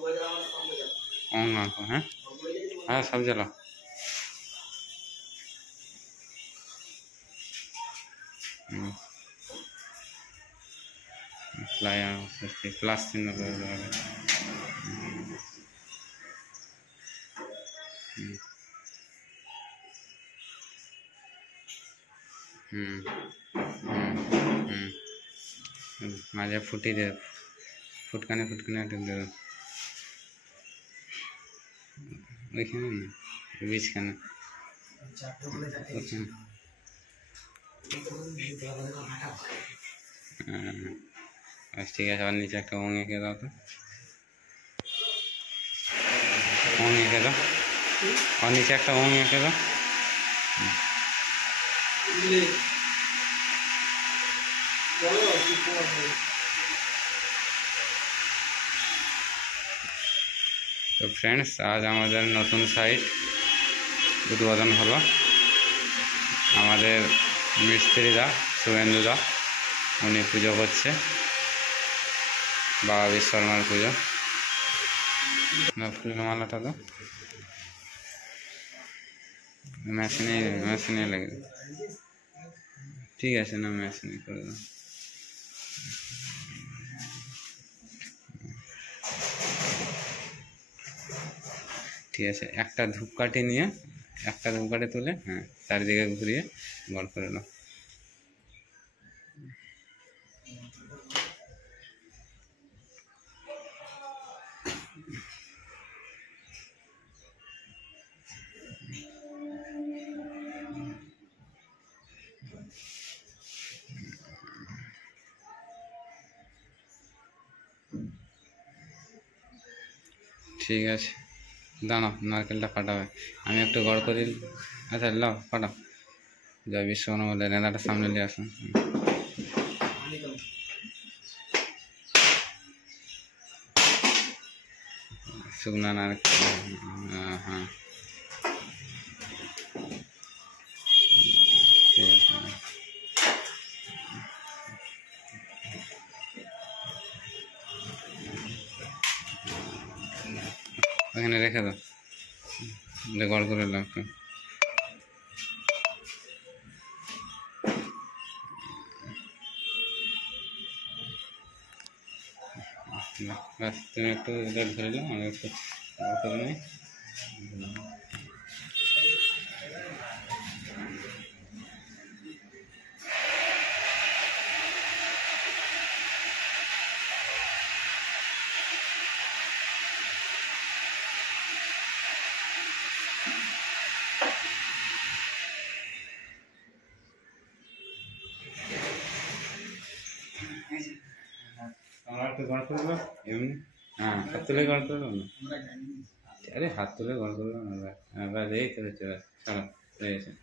On आंखों हैं। हाँ सब जला। प्लस चिन्ह माझ्या फुटी दे फुटकाने दे ওইখানে না বীজখানে ঠিক আছে। আর নিচে একটা ওং এঁকে দাও তো, ওং এঁকে দাও, আর নিচে একটা ওং এঁকে দাও। तो फ्रेंड्स आज हमारे नतून साइट उद्बोधन हलो। हमारे मिस्त्रीदा शुभेंदुदा उन्नी पुजो करछे बाबा विश्वकर्मार पुजो। फुल मालाटा तो मेशिने लगे ठीक है ना, मेशिने कर दो। ठीक है एक धूपकाठी निये एक धूपकाठी तुले हाँ चारिदिके घुरिए गोल करे लो। ठीक है दाঁড়াও নারকেলটা ফাটাবে আমি একটু গড় করি। আচ্ছা লাও ফাটাও। জয় বিশ্বকর্মা বলে নেদাটা সামনে নিয়ে আসুন। শুকনা নারকেল হ্যাঁ ঠিক আছে। এখানে রেখে দাও গড় করে নাও একটু। বাস তুমি একটু এটা ধরে নাও আমি একটু গড় করে নিই। गड़ कर लो हाँ हाथ तुले गड़ कर लो ना। अरे हाथ तुले गड़ कर लो ना। चलो चलो